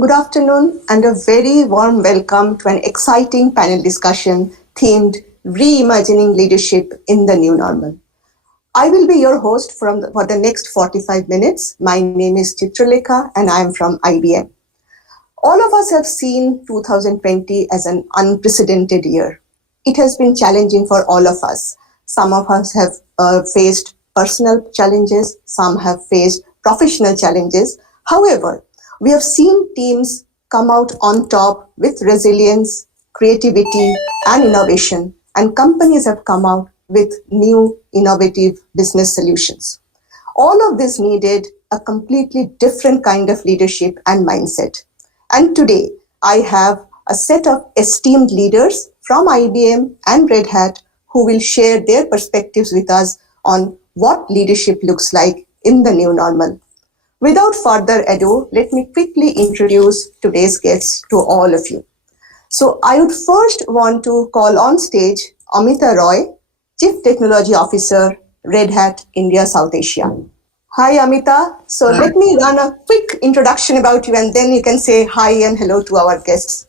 Good afternoon and a very warm welcome to an exciting panel discussion themed Reimagining Leadership in the New Normal. I will be your host for the next 45 minutes. My name is Chitralekha and I am from IBM. All of us have seen 2020 as an unprecedented year. It has been challenging for all of us. Some of us have faced personal challenges, some have faced professional challenges. However, we have seen teams come out on top with resilience, creativity, and innovation, and companies have come out with new innovative business solutions. All of this needed a completely different kind of leadership and mindset. And today, I have a set of esteemed leaders from IBM and Red Hat who will share their perspectives with us on what leadership looks like in the new normal. Without further ado, let me quickly introduce today's guests to all of you. So I would first want to call on stage Amita Roy, Chief Technology Officer, Red Hat India South Asia. Hi, Amita. So let me run a quick introduction about you and then you can say hi and hello to our guests.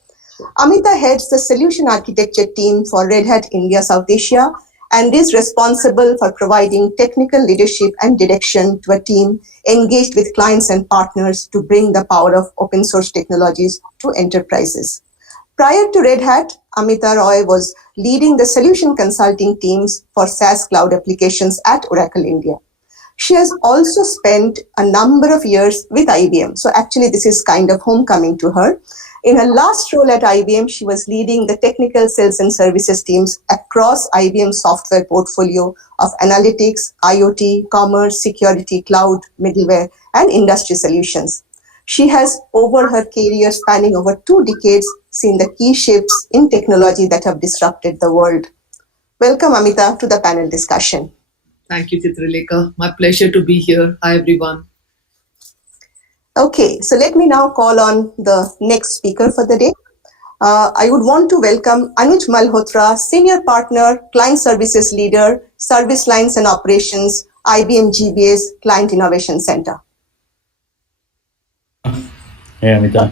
Amita heads the Solution Architecture team for Red Hat India South Asia and is responsible for providing technical leadership and direction to a team engaged with clients and partners to bring the power of open source technologies to enterprises. Prior to Red Hat, Amita Roy was leading the solution consulting teams for SaaS cloud applications at Oracle India. She has also spent a number of years with IBM. So actually, this is kind of homecoming to her. In her last role at IBM, she was leading the technical sales and services teams across IBM's software portfolio of analytics, IoT, commerce, security, cloud, middleware, and industry solutions. She has, over her career spanning over 2 decades, seen the key shifts in technology that have disrupted the world. Welcome, Amita, to the panel discussion. Thank you, Chitralekha. My pleasure to be here. Hi, everyone. Okay, so let me now call on the next speaker for the day. I would want to welcome Anuj Malhotra, Senior Partner, Client Services Leader, Service Lines and Operations, IBM GBS Client Innovation Center. Hey, Amita.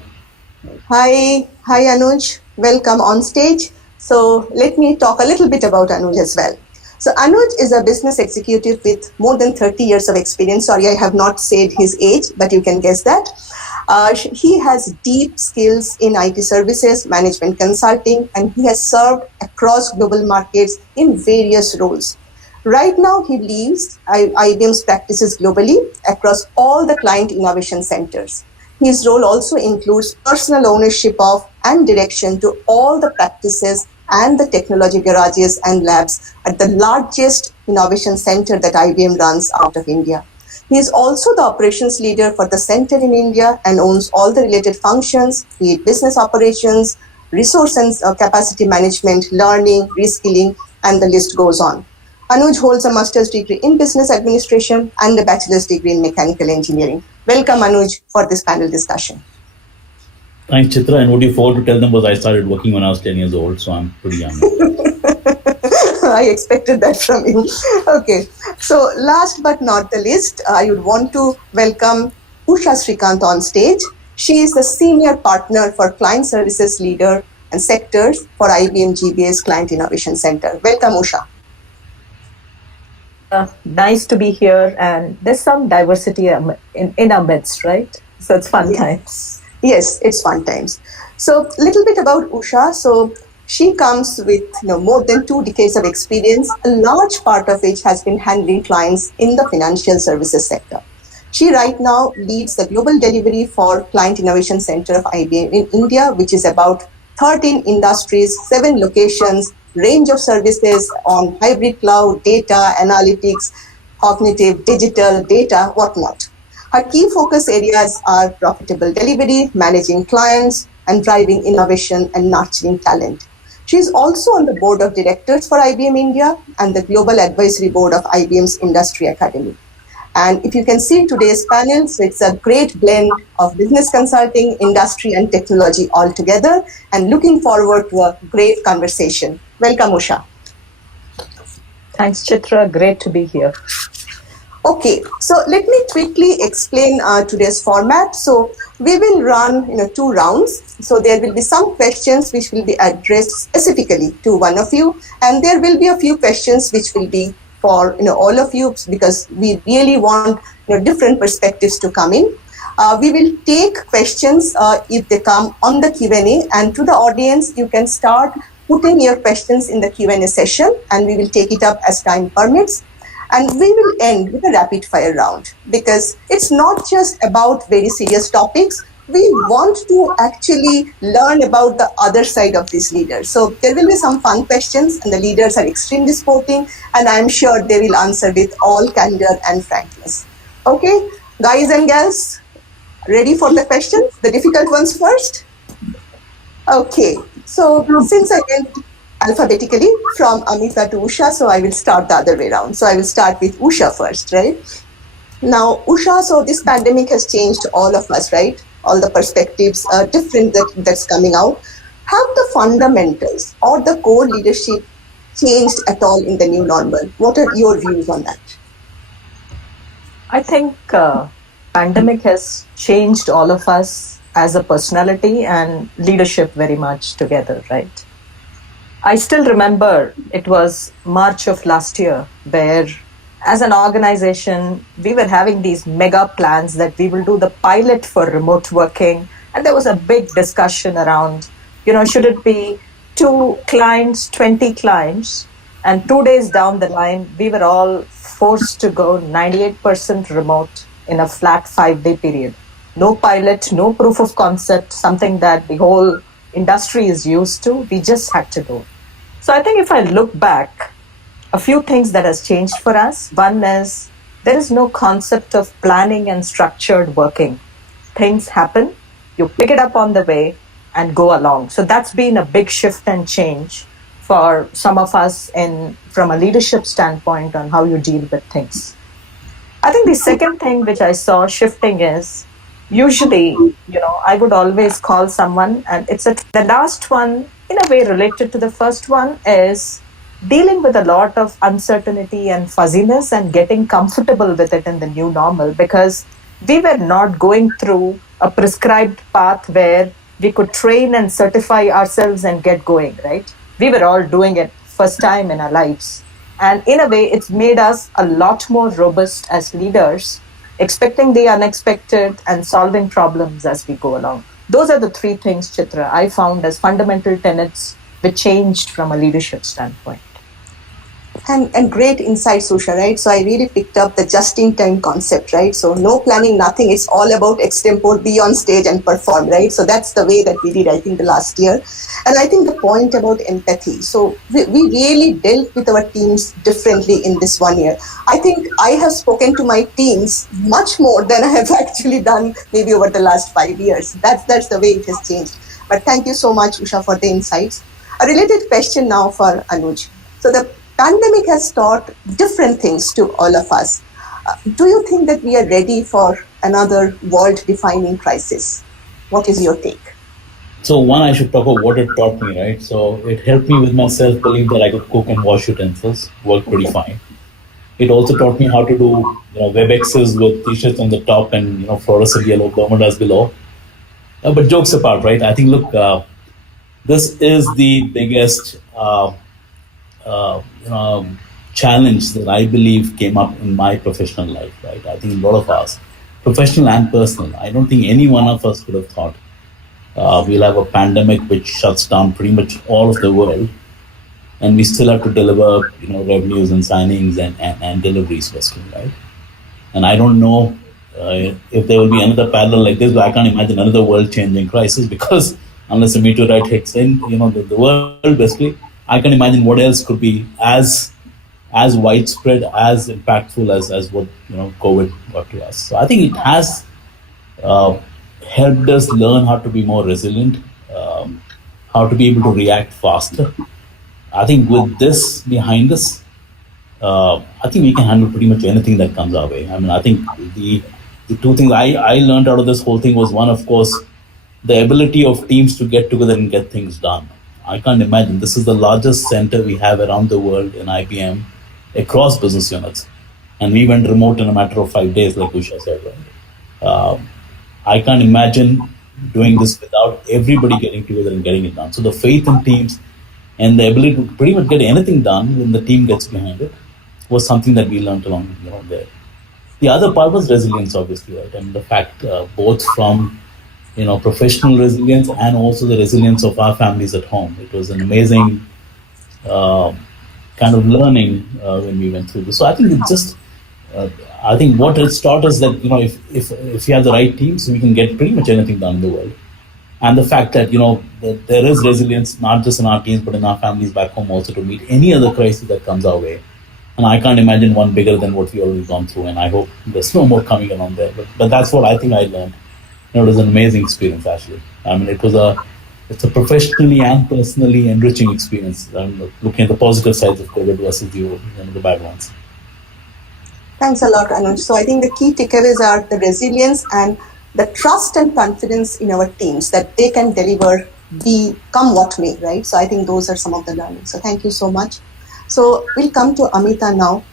Hi Anuj. Welcome on stage. So let me talk a little bit about Anuj as well. So Anuj is a business executive with more than 30 years of experience. Sorry, I have not said his age, but you can guess that. He has deep skills in IT services, management consulting, and he has served across global markets in various roles. Right now, he leads IBM's practices globally across all the client innovation centers. His role also includes personal ownership of and direction to all the practices and the technology garages and labs at the largest innovation center that IBM runs out of India. He is also the operations leader for the center in India and owns all the related functions, be it business operations, resource and capacity management, learning, reskilling, and the list goes on. Anuj holds a master's degree in business administration and a bachelor's degree in mechanical engineering. Welcome, Anuj, for this panel discussion. Thanks, Chitra. And what you forgot to tell them was I started working when I was 10 years old, so I'm pretty young. I expected that from you. Okay. So last but not the least, I would want to welcome Usha Srikanth on stage. She is the Senior Partner for Client Services Leader and Sectors for IBM GBS Client Innovation Center. Welcome, Usha. Nice to be here, and there's some diversity in our midst, right? So it's fun times. Yes, it's fun times. So a little bit about Usha. So she comes with more than 2 decades of experience, a large part of which has been handling clients in the financial services sector. She right now leads the global delivery for Client Innovation Center of IBM in India, which is about 13 industries, 7 locations, range of services on hybrid cloud, data, analytics, cognitive, digital, data, whatnot. Her key focus areas are profitable delivery, managing clients, and driving innovation and nurturing talent. She is also on the board of directors for IBM India and the global advisory board of IBM's Industry Academy. And if you can see today's panel, so it's a great blend of business consulting, industry, and technology all together, and looking forward to a great conversation. Welcome, Usha. Thanks, Chitra. Great to be here. Okay, so let me quickly explain today's format. So we will run 2 rounds. So there will be some questions which will be addressed specifically to one of you, and there will be a few questions which will be for all of you, because we really want different perspectives to come in. We will take questions if they come on the Q&A, and to the audience you can start putting your questions in the Q&A session, and we will take it up as time permits. And we will end with a rapid fire round, because it's not just about very serious topics. We want to actually learn about the other side of these leaders. So there will be some fun questions, and the leaders are extremely sporting, and I'm sure they will answer with all candor and frankness. Okay, guys and gals, ready for the questions? The difficult ones first? Okay, so since I went alphabetically from Amita to Usha, so I will start the other way around. So I will start with Usha first, right? Now, Usha, so this pandemic has changed all of us, right? All the perspectives are different that's coming out. Have the fundamentals or the core leadership changed at all in the new normal? What are your views on that? I think pandemic has changed all of us as a personality and leadership very much together, right? I still remember it was March of last year where, as an organization, we were having these mega plans that we will do the pilot for remote working. And there was a big discussion around, should it be 2 clients, 20 clients? And 2 days down the line, we were all forced to go 98% remote in a flat 5-day period. No pilot, no proof of concept, something that the whole industry is used to. We just had to do. So I think if I look back, a few things that has changed for us. One is there is no concept of planning and structured working. Things happen, you pick it up on the way and go along. So that's been a big shift and change for some of us from a leadership standpoint on how you deal with things. I think the second thing which I saw shifting is usually, I would always call someone, and the last one in a way related to the first one is dealing with a lot of uncertainty and fuzziness and getting comfortable with it in the new normal, because we were not going through a prescribed path where we could train and certify ourselves and get going, right? We were all doing it first time in our lives. And in a way, it's made us a lot more robust as leaders, expecting the unexpected and solving problems as we go along. Those are the 3 things, Chitra, I found as fundamental tenets which changed from a leadership standpoint. And great insights, Usha, right? So I really picked up the just-in-time concept, right? So no planning, nothing. It's all about extempore, be on stage and perform, right? So that's the way that we did, I think, the last year. And I think the point about empathy. So we really dealt with our teams differently in this 1 year. I think I have spoken to my teams much more than I have actually done maybe over the last 5 years. That's the way it has changed. But thank you so much, Usha, for the insights. A related question now for Anuj. So the pandemic has taught different things to all of us. Do you think that we are ready for another world-defining crisis? What is your take? So one, I should talk about what it taught me, right? So it helped me with my self-belief that I could cook and wash utensils, worked pretty fine. It also taught me how to do WebExes with t-shirts on the top and fluorescent yellow Bermudas below. But jokes apart, right? I think, look, this is the biggest challenge that I believe came up in my professional life, right? I think a lot of us, professional and personal, I don't think any one of us would have thought we'll have a pandemic which shuts down pretty much all of the world, and we still have to deliver, revenues and signings and deliveries basically, right? And I don't know if there will be another parallel like this, but I can't imagine another world-changing crisis, because unless a meteorite hits in, the world basically, I can imagine what else could be as widespread, as impactful as what COVID got to us. So I think it has helped us learn how to be more resilient, how to be able to react faster. I think with this behind us, I think we can handle pretty much anything that comes our way. I mean, I think the 2 things I learned out of this whole thing was, one, of course, the ability of teams to get together and get things done. I can't imagine. This is the largest center we have around the world in IBM across business units. and we went remote in a matter of 5 days, like Usha said. Right? I can't imagine doing this without everybody getting together and getting it done. So the faith in teams and the ability to pretty much get anything done when the team gets behind it was something that we learned along there. The other part was resilience, obviously, right? And the fact both from professional resilience and also the resilience of our families at home. It was an amazing uh, kind of learning when we went through this. So I think it just, uh, I think what it's taught us that if you have the right teams, we can get pretty much anything done in the world. And the fact that that there is resilience not just in our teams but in our families back home also to meet any other crisis that comes our way. And I can't imagine one bigger than what we already gone through. And I hope there's no more coming along there. But that's what I think I learned. It was an amazing experience, actually. I mean, it's a professionally and personally enriching experience. I'm looking at the positive sides of COVID versus the bad ones. Thanks a lot, Anuj. So I think the key takeaways are the resilience and the trust and confidence in our teams that they can deliver, come what may, right? So I think those are some of the learnings. So thank you so much. So we'll come to Amita now.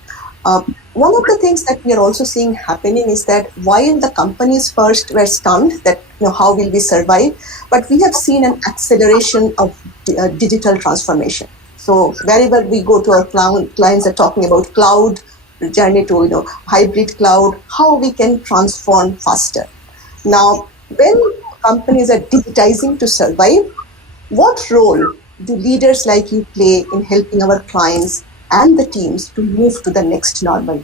One of the things that we are also seeing happening is that while the companies first were stunned that how will we survive, but we have seen an acceleration of digital transformation. So wherever we go to our clients are talking about cloud journey to hybrid cloud, how we can transform faster. Now, when companies are digitizing to survive, what role do leaders like you play in helping our clients and the teams to move to the next normal?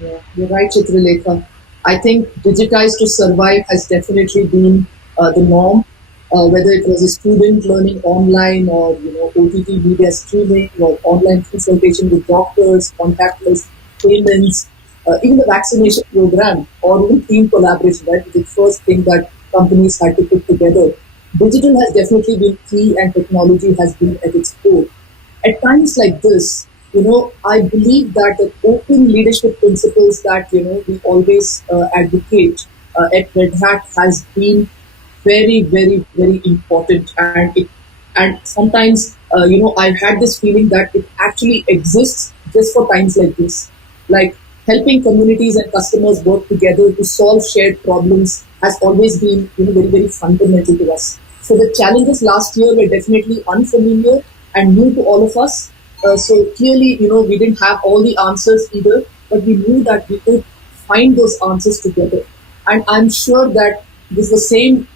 Yeah, you're right, Chitralekha. I think digitized to survive has definitely been the norm. Whether it was a student learning online or OTT media streaming or online consultation with doctors, contactless payments, even the vaccination program or even team collaboration, right? The first thing that companies had to put together. Digital has definitely been key and technology has been at its core. At times like this, I believe that the open leadership principles that, we always advocate at Red Hat has been very, very, very important. And sometimes, I've had this feeling that it actually exists just for times like this. Like helping communities and customers work together to solve shared problems has always been, very, very fundamental to us. So the challenges last year were definitely unfamiliar and new to all of us. So clearly, we didn't have all the answers either, but we knew that we could find those answers together. And I'm sure that this is the same,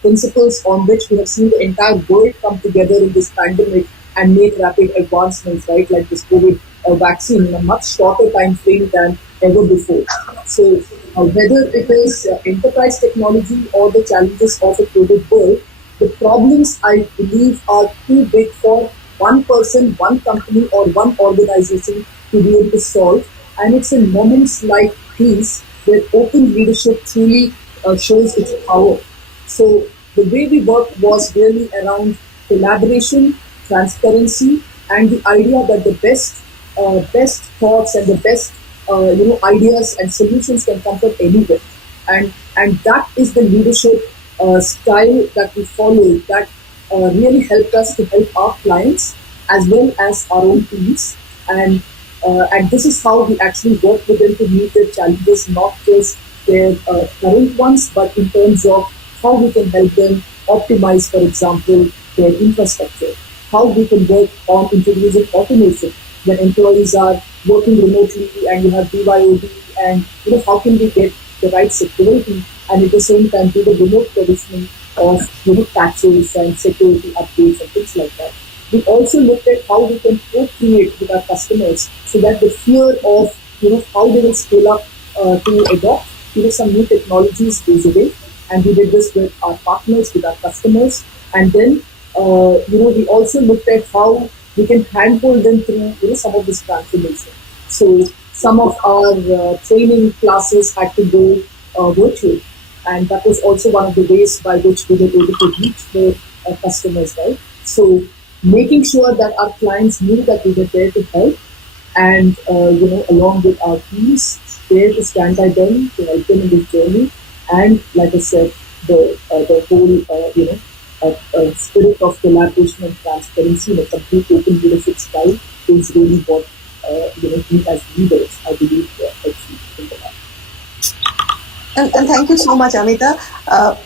principles on which we have seen the entire world come together in this pandemic and make rapid advancements, right? Like this COVID vaccine in a much shorter time frame than ever before. So whether it is enterprise technology or the challenges of a COVID world, the problems I believe are too big for one person, one company, or one organization to be able to solve. And it's in moments like these where open leadership truly shows its power. So the way we worked was really around collaboration, transparency, and the idea that the best thoughts and the best ideas and solutions can come from anywhere. And that is the leadership style that we follow that really helped us to help our clients as well as our own teams. And this is how we actually work with them to meet their challenges, not just their current ones, but in terms of how we can help them optimize, for example, their infrastructure, how we can work on introducing automation when employees are working remotely and you have BYOD, and how can we get the right security and at the same time do the remote provisioning of patches and security updates and things like that. We also looked at how we can co-create with our customers so that the fear of how they will scale up to adopt some new technologies goes away. And we did this with our partners, with our customers, and then we also looked at how we can handhold them through some of this transformation. So some of our training classes had to go virtual, and that was also one of the ways by which we were able to reach the customers, right? So making sure that our clients knew that we were there to help, and along with our teams, there to stand by them, to help them in this journey. And like I said, the whole spirit of collaboration and transparency in a complete open leadership style is really what we as leaders, I believe, exceed in the life. And thank you so much, Amita.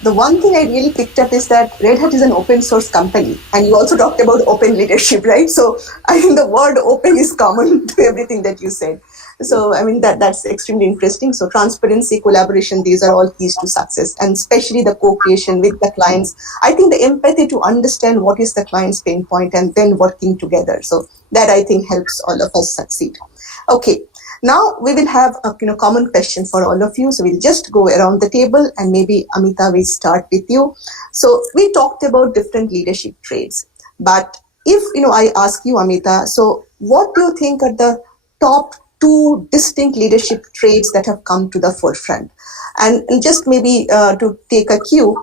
The one thing I really picked up is that Red Hat is an open source company. And you also talked about open leadership, right? So I think the word open is common to everything that you said. So, I mean, that's extremely interesting. So transparency, collaboration, these are all keys to success, and especially the co-creation with the clients. I think the empathy to understand what is the client's pain point and then working together. So that I think helps all of us succeed. Okay. Now we will have a common question for all of you. So we'll just go around the table, and maybe Amita will start with you. So we talked about different leadership traits, but if I ask you, Amita, so what do you think are the top two distinct leadership traits that have come to the forefront? And just maybe to take a cue,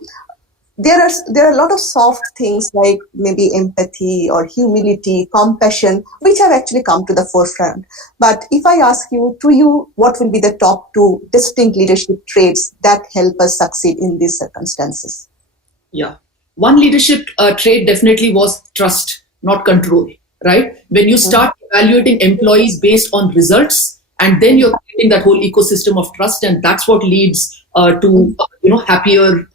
there are a lot of soft things like maybe empathy or humility, compassion, which have actually come to the forefront. But if I ask you, to you, what will be the top two distinct leadership traits that help us succeed in these circumstances? Yeah. One leadership trait definitely was trust, not control, right? When you start evaluating employees based on results, and then you're creating that whole ecosystem of trust, and that's what leads to happier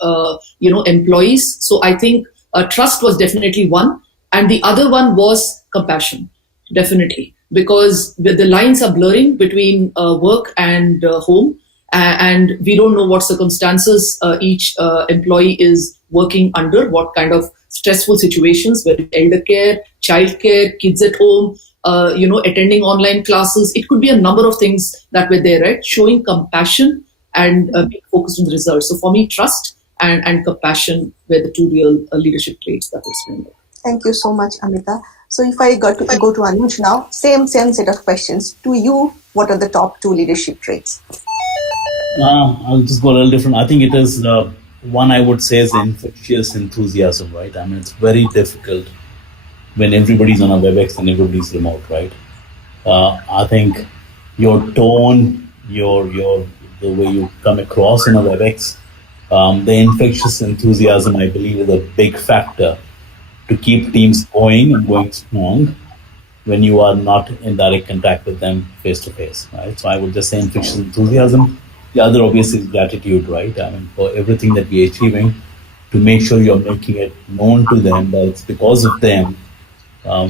employees. So I think trust was definitely one, and the other one was compassion, definitely, because the lines are blurring between work and home, and we don't know what circumstances each employee is working under, what kind of stressful situations, whether elder care, child care, kids at home, attending online classes. It could be a number of things that were there, right? Showing compassion and being focused on the results. So for me, trust and compassion were the two real leadership traits that were explained. Thank you so much, Amita. So if I go to Anuj now, same set of questions. To you, what are the top two leadership traits? I'll just go a little different. I think it is one I would say is infectious enthusiasm, right? I mean, it's very difficult when everybody's on a WebEx and everybody's remote, right? I think your tone, the way you come across in a WebEx, the infectious enthusiasm, I believe, is a big factor to keep teams going and going strong when you are not in direct contact with them face to face, right? So I would just say infectious enthusiasm. The other obviously is gratitude, right? I mean, for everything that we're achieving, to make sure you're making it known to them that it's because of them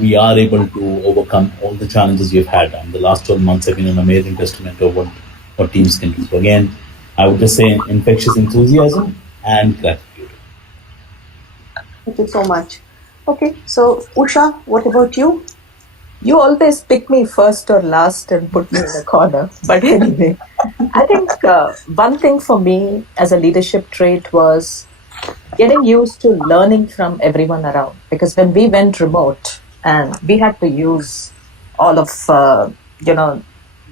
we are able to overcome all the challenges we've had. And the last 12 months have been an amazing testament of what teams can do. So again, I would just say infectious enthusiasm and gratitude. Thank you so much. Okay, so Usha, what about you? You always pick me first or last and put me in a corner. But anyway, I think one thing for me as a leadership trait was getting used to learning from everyone around. Because when we went remote and we had to use all of,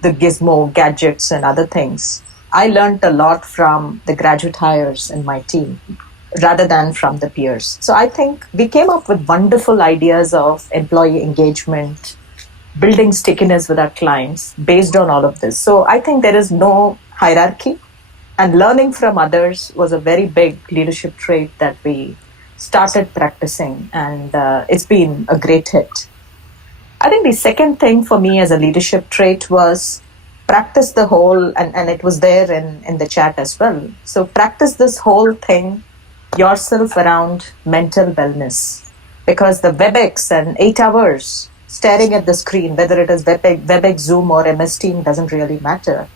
the gizmo gadgets and other things, I learned a lot from the graduate hires in my team rather than from the peers. So I think we came up with wonderful ideas of employee engagement, building stickiness with our clients based on all of this. So I think there is no hierarchy, and learning from others was a very big leadership trait that we started practicing, and it's been a great hit. I think the second thing for me as a leadership trait was practice the whole, and it was there in the chat as well. So practice this whole thing yourself around mental wellness, because the WebEx and 8 hours staring at the screen, whether it is WebEx, Zoom or MS Team, doesn't really matter.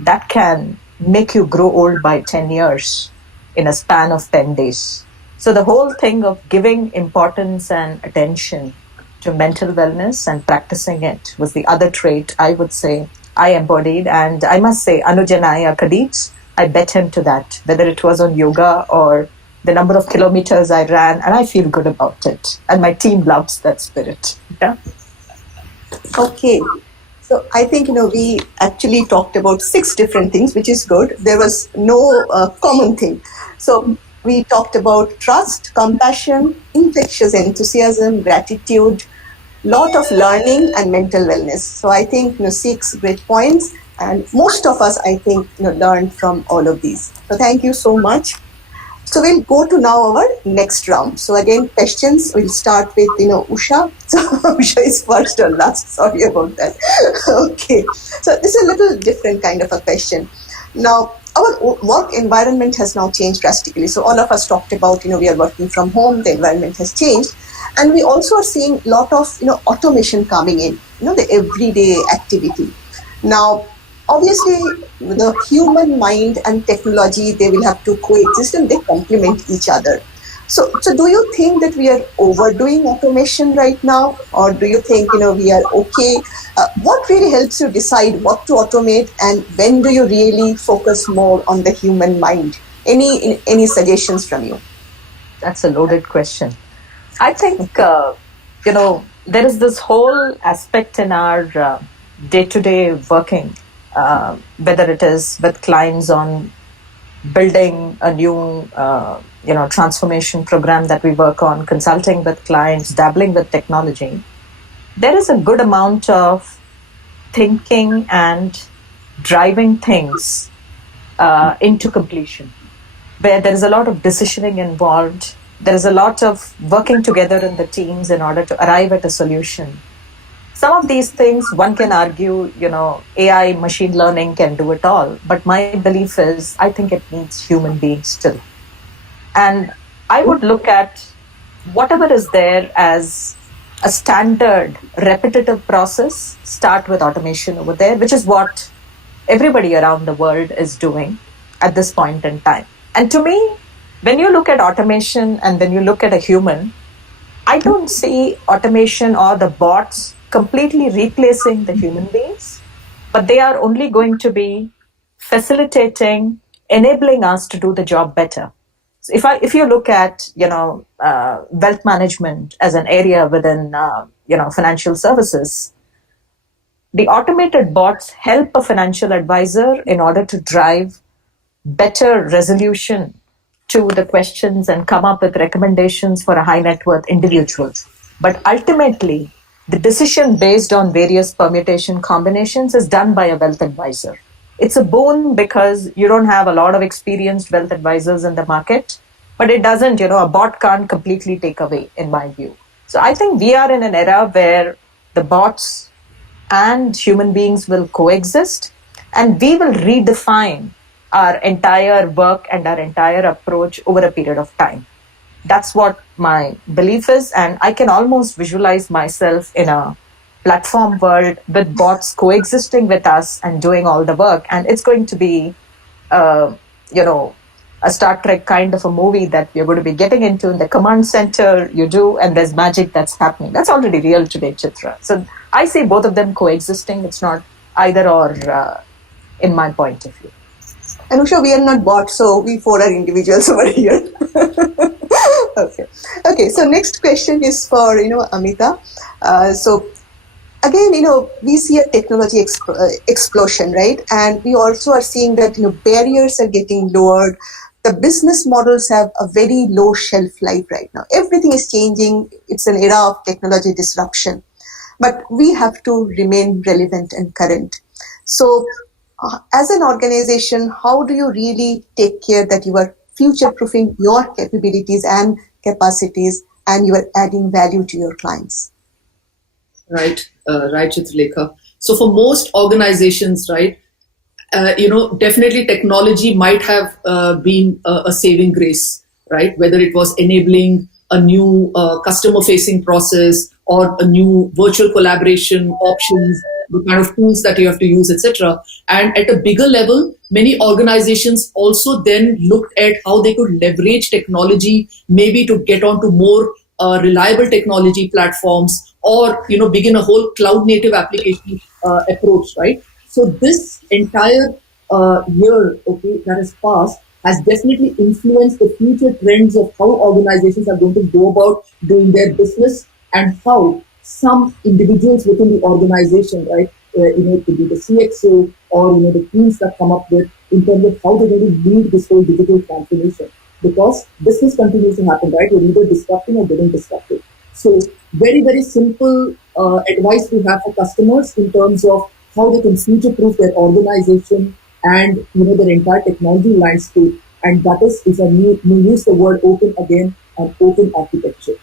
That can make you grow old by 10 years in a span of 10 days. So the whole thing of giving importance and attention to mental wellness and practicing it was the other trait I would say I embodied. And I must say, Anuj and I are colleagues. I bet him to that, whether it was on yoga or the number of kilometers I ran, and I feel good about it. And my team loves that spirit. Yeah. Okay. So I think, we actually talked about 6 different things, which is good. There was no common thing. So we talked about trust, compassion, infectious enthusiasm, gratitude, lot of learning and mental wellness. So I think, 6 great points. And most of us, I think, learned from all of these. So thank you so much. So we'll go to now our next round. So again, questions. We'll start with Usha. So Usha is first or last. Sorry about that. Okay. So this is a little different kind of a question. Now our work environment has now changed drastically. So all of us talked about we are working from home. The environment has changed, and we also are seeing a lot of automation coming in. The everyday activity. Now obviously the human mind and technology, they will have to coexist and they complement each other. So do you think that we are overdoing automation right now, or do you think we are okay? What really helps you decide what to automate, and when do you really focus more on the human mind? Any suggestions from you? That's a loaded question. I think, there is this whole aspect in our day-to-day working, whether it is with clients on building a new, transformation program that we work on, consulting with clients, dabbling with technology. There is a good amount of thinking and driving things into completion, where there is a lot of decisioning involved. There is a lot of working together in the teams in order to arrive at a solution. Some of these things, one can argue, AI, machine learning can do it all. But my belief is, I think it needs human beings still. And I would look at whatever is there as a standard repetitive process, start with automation over there, which is what everybody around the world is doing at this point in time. And to me, when you look at automation and when you look at a human, I don't see automation or the bots completely replacing the human beings, but they are only going to be facilitating, enabling us to do the job better. So if you look at wealth management as an area within financial services, the automated bots help a financial advisor in order to drive better resolution to the questions and come up with recommendations for a high net worth individual. But ultimately, the decision based on various permutation combinations is done by a wealth advisor. It's a boon because you don't have a lot of experienced wealth advisors in the market, but it doesn't, a bot can't completely take away, in my view. So I think we are in an era where the bots and human beings will coexist, and we will redefine our entire work and our entire approach over a period of time. That's what my belief is, and I can almost visualize myself in a platform world with bots coexisting with us and doing all the work. And it's going to be, a Star Trek kind of a movie that we're going to be getting into in the command center. You do, and there's magic that's happening. That's already real today, Chitra. So I see both of them coexisting. It's not either or, in my point of view. Anusha, we are not bots, so we four are individuals over here. Okay. So next question is for Amita. So again, we see a technology explosion, right? And we also are seeing that barriers are getting lowered. The business models have a very low shelf life right now. Everything is changing. It's an era of technology disruption, but we have to remain relevant and current. So as an organization, how do you really take care that you are future-proofing your capabilities and capacities, and you are adding value to your clients? Right, Chitralekha. So for most organizations, right, definitely technology might have been a saving grace, right? Whether it was enabling a new customer-facing process or a new virtual collaboration options, the kind of tools that you have to use, etc. And at a bigger level, many organizations also then looked at how they could leverage technology, maybe to get onto more reliable technology platforms, or begin a whole cloud native application approach, right? So this entire year, that has passed, has definitely influenced the future trends of how organizations are going to go about doing their business, and how some individuals within the organization, right, it could be the CXO or the teams that come up with in terms of how they're going to lead this whole digital transformation. Because business continues to happen, right? You're either disrupting or getting disrupted. So very, very simple advice we have for customers in terms of how they can future-proof their organization and their entire technology landscape, and that is a new, we use the word open again, and open architecture.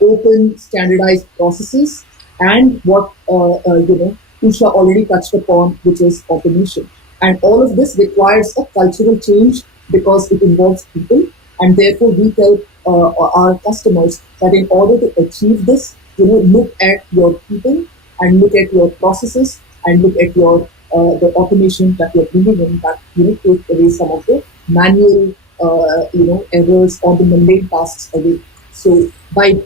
Open standardized processes, and what Usha already touched upon, which is automation. And all of this requires a cultural change because it involves people, and therefore we tell our customers that in order to achieve this, look at your people and look at your processes and look at your the automation that you're bringing in, that take away some of the manual errors or the mundane tasks away. So by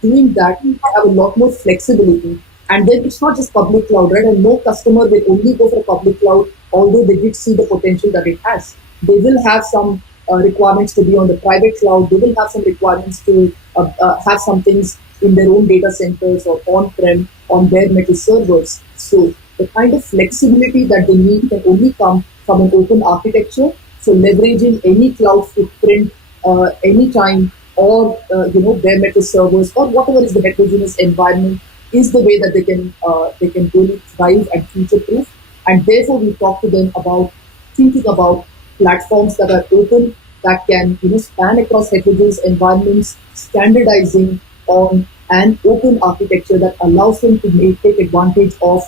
doing that, we have a lot more flexibility. And then it's not just public cloud, right? And no customer will only go for public cloud, although they did see the potential that it has. They will have some requirements to be on the private cloud. They will have some requirements to have some things in their own data centers or on-prem on bare metal servers. So the kind of flexibility that they need can only come from an open architecture. So leveraging any cloud footprint anytime, or bare metal servers, or whatever is the heterogeneous environment, is the way that they can really thrive and future proof. And therefore we talk to them about thinking about platforms that are open, that can span across heterogeneous environments, standardizing on an open architecture that allows them to take advantage of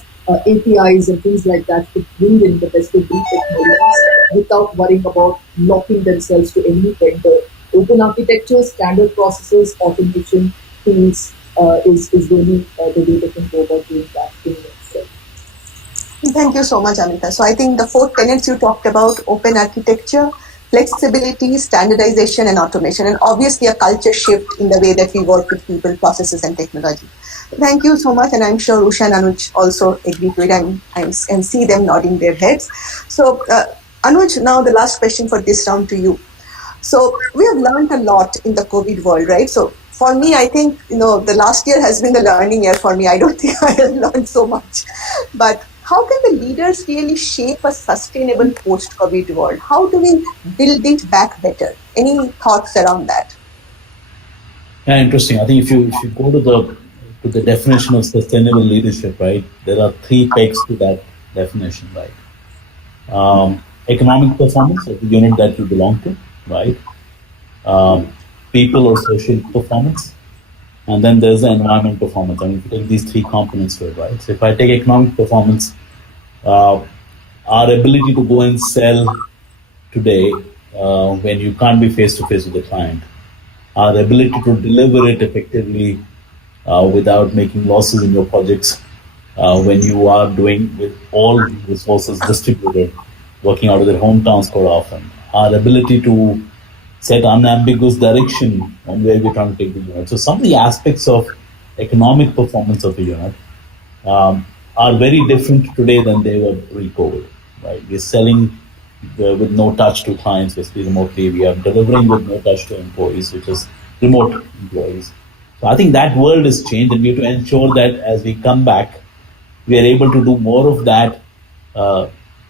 APIs and things like that to bring in the best of breed technologies without worrying about locking themselves to any vendor. Open architecture, standard processes, automation tools is really the way they can go about doing that in itself. Thank you so much, Amita. So I think the 4 tenets you talked about: open architecture, flexibility, standardization, and automation, and obviously a culture shift in the way that we work with people, processes, and technology. Thank you so much, and I'm sure Usha and Anuj also agree to it, and I see them nodding their heads. So, Anuj, now the last question for this round to you. So we have learned a lot in the COVID world, right? So for me, I think, the last year has been the learning year for me. I don't think I have learned so much. But how can the leaders really shape a sustainable post-COVID world? How do we build it back better? Any thoughts around that? Yeah, interesting. I think if you go to the definition of sustainable leadership, right, there are 3 pegs to that definition, right? Economic performance of the unit that you belong to, right? Um, People or social performance, and then there's the environment performance. I mean, if you take these 3 components to it, right? So if I take economic performance, uh, our ability to go and sell today when you can't be face to face with the client, our ability to deliver it effectively without making losses in your projects when you are doing with all resources distributed, working out of their hometowns quite often, our ability to set unambiguous direction on where we're trying to take the unit. So some of the aspects of economic performance of a unit are very different today than they were pre-COVID. Right? We're selling with no touch to clients, basically remotely. We are delivering with no touch to employees, which is remote employees. So I think that world has changed, and we have to ensure that as we come back, we are able to do more of that uh,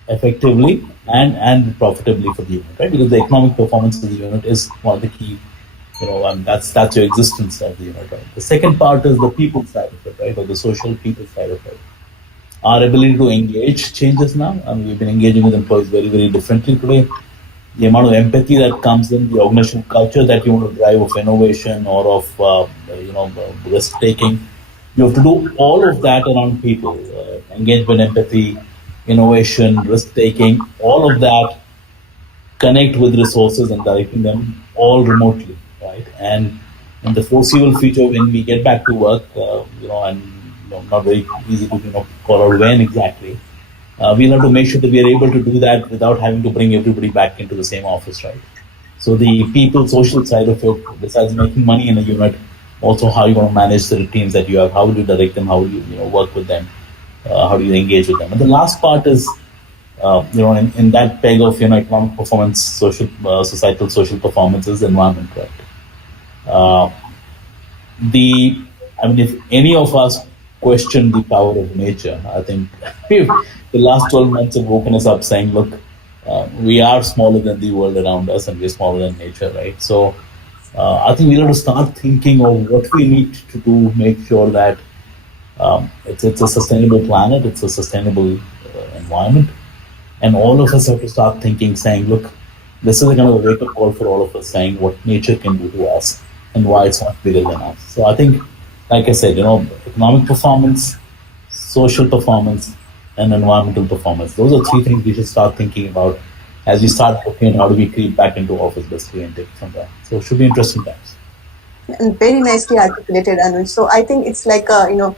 effectively and profitably for the unit, right? Because the economic performance of the unit is one of the key, and that's your existence of the unit, right? The second part is the people side of it, right, or the social people side of it. Our ability to engage changes now, and we've been engaging with employees very, very differently today. The amount of empathy that comes in, the organizational culture that you want to drive of innovation or of risk taking, you have to do all of that around people. Engagement, empathy, innovation, risk taking, all of that, connect with resources and directing them all remotely, right? And in the foreseeable future, when we get back to work, and not very easy to call out when exactly, we'll have to make sure that we are able to do that without having to bring everybody back into the same office, right? So the people social side of it, besides making money in a unit, also how you're going to manage the teams that you have, how will you direct them, how will you work with them, how do you engage with them. And the last part is, in that peg of economic performance, social, societal social performance is environment, right? Uh, the I mean, if any of us question the power of nature, I think the last 12 months have woken us up saying, look, we are smaller than the world around us and we're smaller than nature, right? So I think we have to start thinking of what we need to do, make sure that it's a sustainable planet, it's a sustainable environment. And all of us have to start thinking, saying, look, this is a kind of a wake up call for all of us, saying what nature can do to us and why it's not bigger than us. So I think, like I said, economic performance, social performance, and environmental performance. Those are three things we should start thinking about as we start looking at how do we creep back into office basically and take it from there. So it should be interesting times. And very nicely articulated, Anuj. So I think it's like a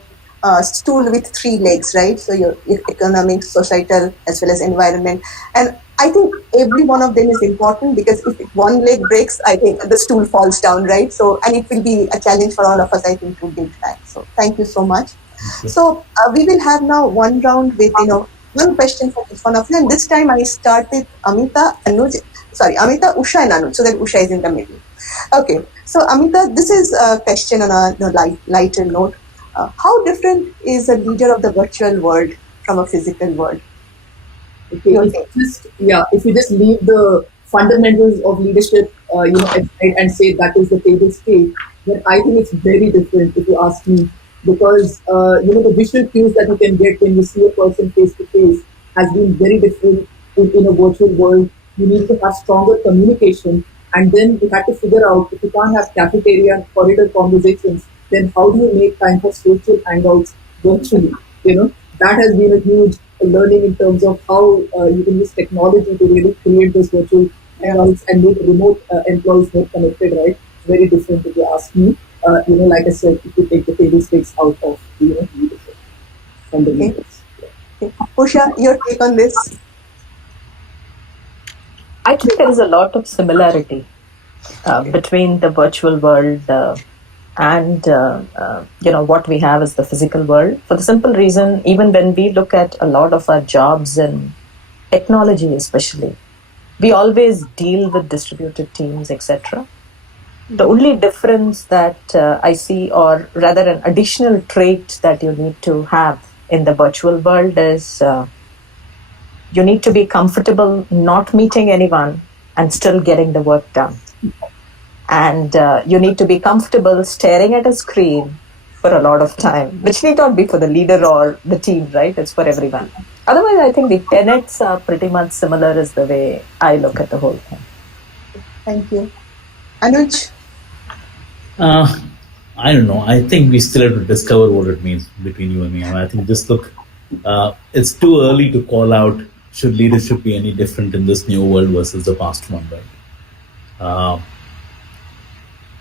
stool with three legs, right? So your economic, societal, as well as environment. And I think every one of them is important, because if one leg breaks, I think the stool falls down, right? So, and it will be a challenge for all of us, I think, to build back. So thank you so much. So we will have now one round with, one question for each one of you. And this time I start with Amita, Usha and Anuj, so that Usha is in the middle. Okay, so Amita, this is a question on a lighter note. How different is a leader of the virtual world from a physical world? Okay, if you just leave the fundamentals of leadership, aside and say that is the table stake, then I think it's very different, if you ask me, because the visual cues that you can get when you see a person face to face has been very different in a virtual world. You need to have stronger communication, and then you have to figure out, if you can't have cafeteria and corridor conversations, then how do you make time for social hangouts virtually? That has been a huge learning in terms of how you can use technology to really create those virtual hangouts and make remote employees more connected, right? Very different, if you ask me. Like I said, if you take the table stakes out of leadership fundamentals. Okay. Usha, your take on this? I think there is a lot of similarity between the virtual world and what we have as the physical world, for the simple reason, even when we look at a lot of our jobs in technology especially, we always deal with distributed teams, etc. The only difference that I see, or rather an additional trait that you need to have in the virtual world, is you need to be comfortable not meeting anyone and still getting the work done. And you need to be comfortable staring at a screen for a lot of time, which need not be for the leader or the team, right? It's for everyone. Otherwise, I think the tenets are pretty much similar, is the way I look at the whole thing. Thank you. Anuj? I don't know. I think we still have to discover what it means between you and me. I think just look, it's too early to call out should leadership be any different in this new world versus the past one, right?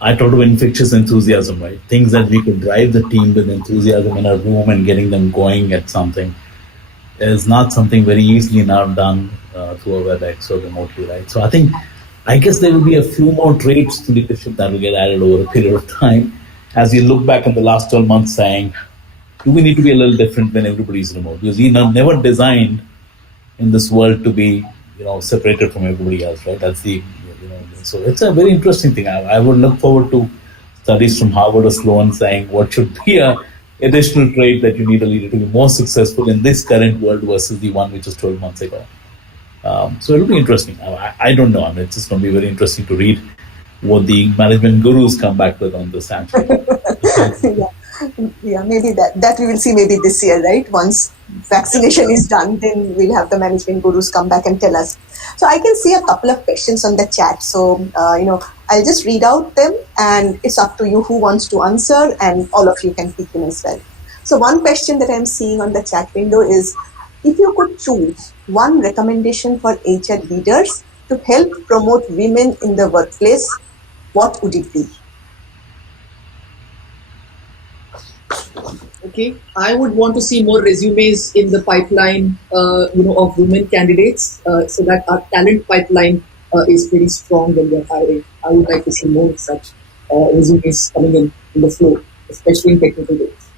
I talked about infectious enthusiasm, right? Things that we could drive the team with enthusiasm in a room and getting them going at something is not something very easily now done through a WebEx or remotely, right? So I guess there will be a few more traits to leadership that will get added over a period of time as we look back at the last 12 months saying, do we need to be a little different when everybody's remote? Because we never designed in this world to be, separated from everybody else, right? That's the, so it's a very interesting thing. I would look forward to studies from Harvard or Sloan saying what should be a additional trait that you need a leader to be more successful in this current world versus the one which was 12 months ago. So it'll be interesting. I don't know. It's just going to be very interesting to read what the management gurus come back with on this actually. Yeah, maybe that we will see maybe this year, right? Once vaccination is done, then we'll have the management gurus come back and tell us. So I can see a couple of questions on the chat. So, I'll just read out them, and it's up to you who wants to answer, and all of you can pick in as well. So one question that I'm seeing on the chat window is, if you could choose one recommendation for HR leaders to help promote women in the workplace, what would it be? Okay, I would want to see more resumes in the pipeline, of women candidates, so that our talent pipeline is pretty strong when we're hiring. I would like to see more such resumes coming in the flow, especially in technical roles.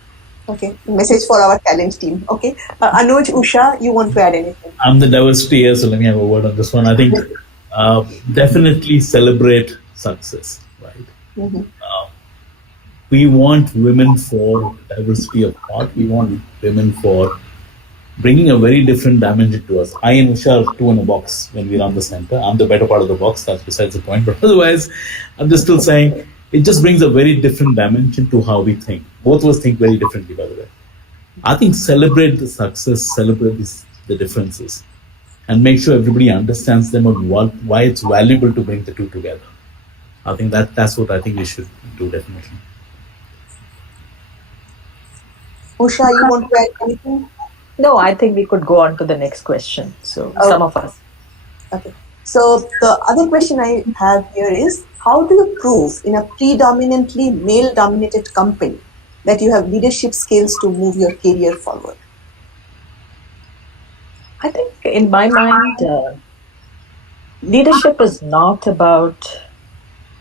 Okay, message for our talent team. Okay, Anuj, Usha, you want to add anything? I'm the diversity here, so let me have a word on this one. I think definitely celebrate success, right? Mm-hmm. We want women for diversity of thought. We want women for bringing a very different dimension to us. I and Usha are two in a box when we run the center. I'm the better part of the box. That's besides the point. But otherwise, I'm just still saying it just brings a very different dimension to how we think. Both of us think very differently, by the way. I think celebrate the success, celebrate the differences. and make sure everybody understands them and why it's valuable to bring the two together. I think that's what I think we should do definitely. Usha, you want to add anything? No, I think we could go on to the next question. So some of us. Okay. So the other question I have here is, how do you prove in a predominantly male-dominated company that you have leadership skills to move your career forward? I think in my mind, leadership is not about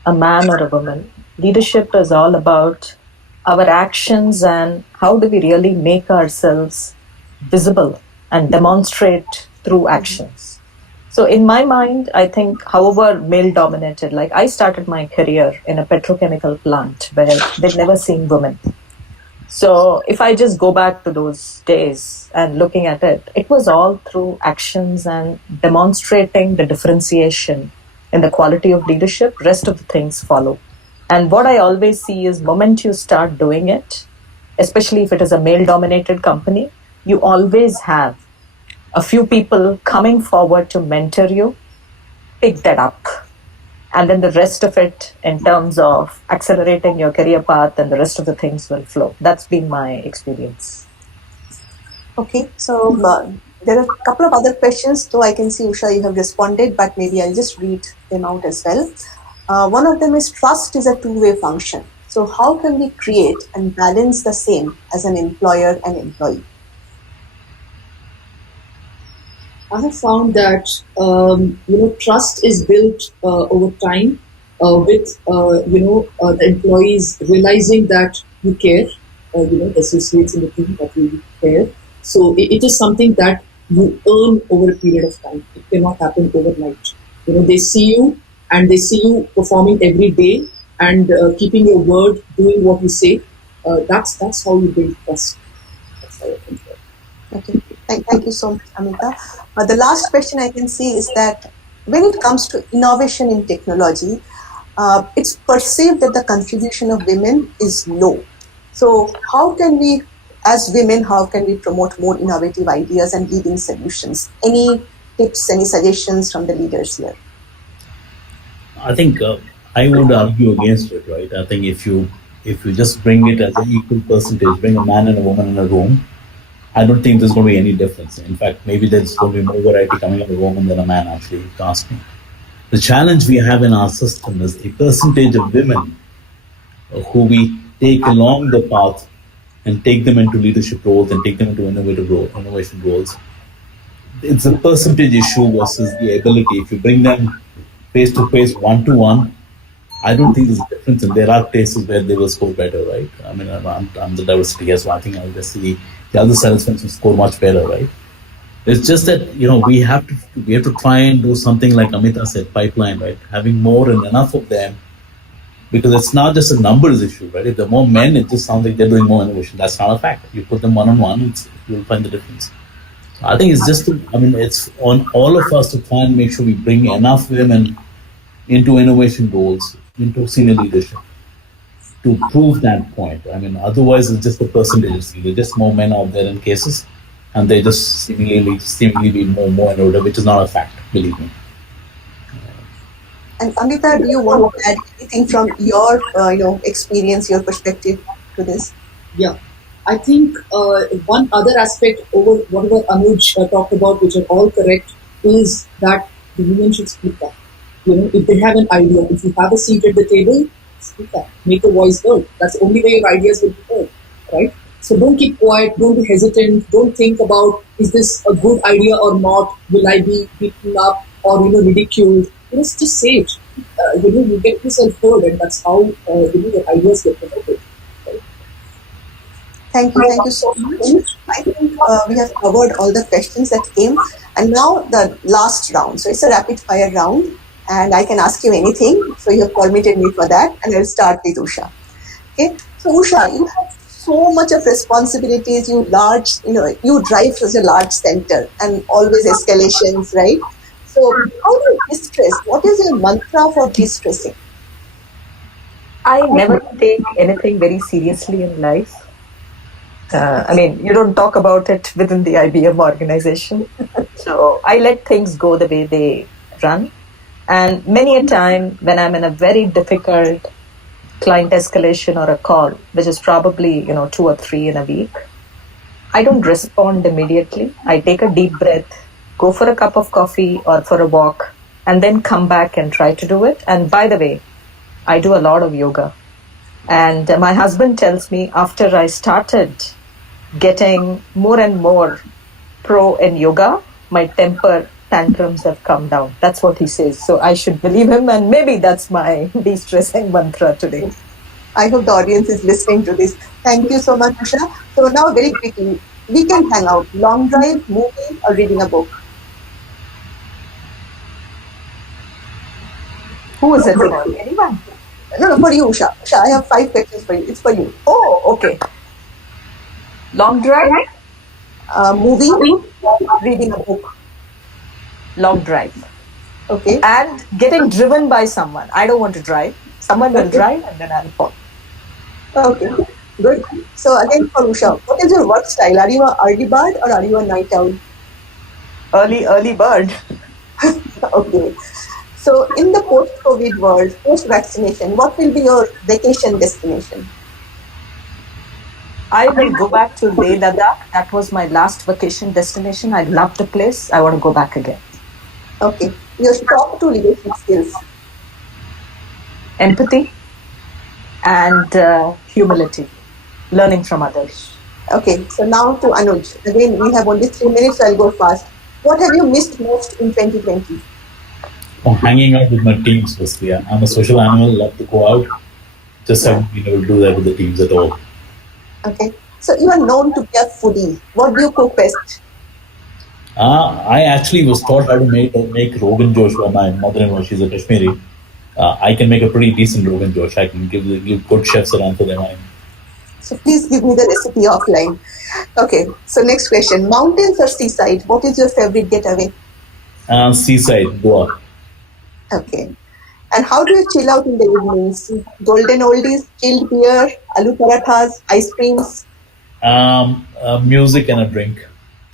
a man or a woman. Leadership is all about our actions and how do we really make ourselves visible and demonstrate through actions. So in my mind, I think however male dominated, like I started my career in a petrochemical plant where they've never seen women. So if I just go back to those days and looking at it, it was all through actions and demonstrating the differentiation in the quality of leadership. Rest of the things follow. And what I always see is moment you start doing it, especially if it is a male dominated company, you always have a few people coming forward to mentor you, pick that up. And then the rest of it in terms of accelerating your career path and the rest of the things will flow. That's been my experience. Okay, so there are a couple of other questions, though I can see, Usha, you have responded, but maybe I'll just read them out as well. One of them is, trust is a two-way function. So how can we create and balance the same as an employer and employee? I have found that trust is built over time with the employees realizing that you care. The associates in the team that you care. So it is something that you earn over a period of time. It cannot happen overnight. They see you and they see you performing every day and keeping your word, doing what you say. That's how you build trust. That's how I think. Okay, thank you so much, Amita. The last question I can see is that when it comes to innovation in technology, it's perceived that the contribution of women is low. So how can we, as women, how can we promote more innovative ideas and leading solutions? Any tips, any suggestions from the leaders here? I think I would argue against it, right? I think if you just bring it as an equal percentage, bring a man and a woman in a room, I don't think there's going to be any difference. In fact, maybe there's going to be more variety coming out of a woman than a man, actually, casting. The challenge we have in our system is the percentage of women who we take along the path and take them into leadership roles and take them into innovation roles. It's a percentage issue versus the ability. If you bring them face to face, one to one, I don't think there's a difference. And there are cases where they will score better, right? I mean, I'm the diversity guy, so I think I'll just see the other salesmen will score much better, right? It's just that we have to try and do something like Amita said, pipeline, right? Having more and enough of them, because it's not just a numbers issue, right? If there are more men, it just sounds like they're doing more innovation. That's not a fact. You put them one on one, you'll find the difference. I think it's just, it's on all of us to try and make sure we bring enough women into innovation roles, into senior leadership, to prove that point. Otherwise it's just a percentage. There's just more men out there in cases, and they just seemingly be more innovative, which is not a fact, believe me. And Amita, do you want to add anything from your experience, your perspective to this? Yeah, I think one other aspect over whatever Anuj talked about, which are all correct, is that the women should speak up. If they have an idea, if you have a seat at the table, speak up, make a voice heard. That's the only way your ideas will be heard, right? So don't keep quiet, don't be hesitant, don't think about, is this a good idea or not? Will I be beaten up or ridiculed? Just say it. You get yourself heard, and that's how your ideas get promoted. Thank you so much. I think we have covered all the questions that came, and now the last round. So it's a rapid fire round, and I can ask you anything. So you have permitted me for that, and I'll start with Usha. Okay. So Usha, you have so much of responsibilities. You drive such a large center, and always escalations, right? So how do you de-stress? What is your mantra for de-stressing? I never take anything very seriously in life. I mean, you don't talk about it within the IBM organization. So I let things go the way they run. And many a time when I'm in a very difficult client escalation or a call, which is probably, 2 or 3 in a week, I don't respond immediately. I take a deep breath, go for a cup of coffee or for a walk, and then come back and try to do it. And by the way, I do a lot of yoga. And my husband tells me after I started getting more and more pro in yoga, my temper tantrums have come down. That's what he says. So I should believe him, and maybe that's my de-stressing mantra today. I hope the audience is listening to this. Thank you so much, Usha. So now very quickly, weekend hangout, long drive, movie, or reading a book? Who is it for? Anyone? No, for you, Usha. Usha, I have 5 questions for you. It's for you. Oh, okay. Long drive? Movie, reading a book. Long drive. Okay. And getting driven by someone. I don't want to drive. Someone will drive and then I'll follow. Okay, good. So again for Usha, what is your work style? Are you an early bird or are you a night owl? Early bird. Okay. So in the post-COVID world, post-vaccination, what will be your vacation destination? I will go back to Leh Ladakh. That was my last vacation destination. I loved the place. I want to go back again. Okay. Your top 2 leadership skills? Empathy and humility. Learning from others. Okay. So now to Anuj. Again, we have only 3 minutes, so I'll go fast. What have you missed most in 2020? Oh, hanging out with my teams, basically. I'm a social animal, love to go out. Just haven't been able to do that with the teams at all. Okay. So you are known to be a foodie. What do you cook best? I actually was taught how to make Rogan Josh by my mother-in-law. She's a Kashmiri. I can make a pretty decent Rogan Josh. I can give good chefs an answer their mind. So please give me the recipe offline. Okay. So next question: mountains or seaside? What is your favorite getaway? Seaside, Goa. Okay. And how do you chill out in the evenings? Golden oldies, chilled beer, aloo parathas, ice creams? Music and a drink,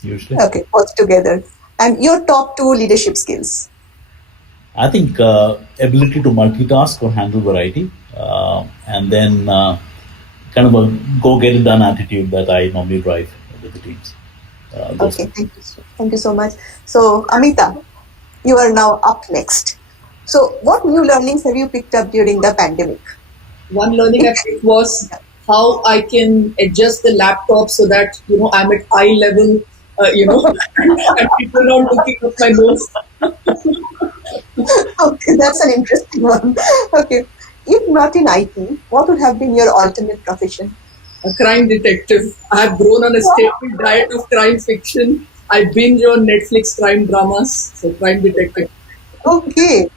usually. Okay, both together. And your top 2 leadership skills? I think ability to multitask or handle variety, and then kind of a go-get-it-done attitude that I normally drive with the teams. Okay, thank you so much. So, Amita, you are now up next. So, what new learnings have you picked up during the pandemic? One learning I picked was how I can adjust the laptop so that I'm at eye level, and people are not looking at my nose. Okay, that's an interesting one. Okay, if not in IT, what would have been your alternate profession? A crime detective. I have grown on a staple diet of crime fiction. I binge on Netflix crime dramas. So crime detective. Okay.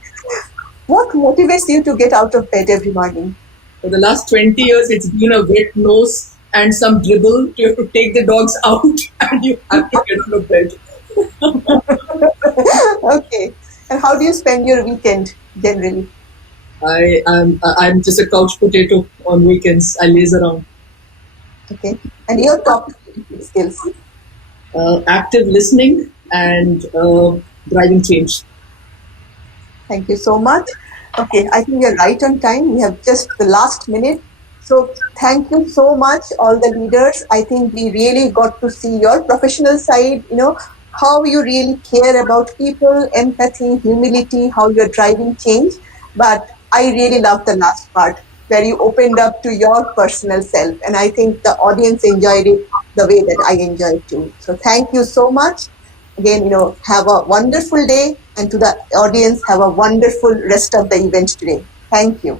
What motivates you to get out of bed every morning? For the last 20 years, it's been a wet nose and some dribble. You have to take the dogs out and you have to get out of bed. Okay. And how do you spend your weekend generally? I'm just a couch potato on weekends. I laze around. Okay. And your top skills? Active listening and driving change. Thank you so much. Okay, I think we're right on time. We have just the last minute. So thank you so much, all the leaders. I think we really got to see your professional side, how you really care about people, empathy, humility, how you're driving change. But I really love the last part where you opened up to your personal self. And I think the audience enjoyed it the way that I enjoyed too. So thank you so much. Again, have a wonderful day, and to the audience, have a wonderful rest of the event today. Thank you.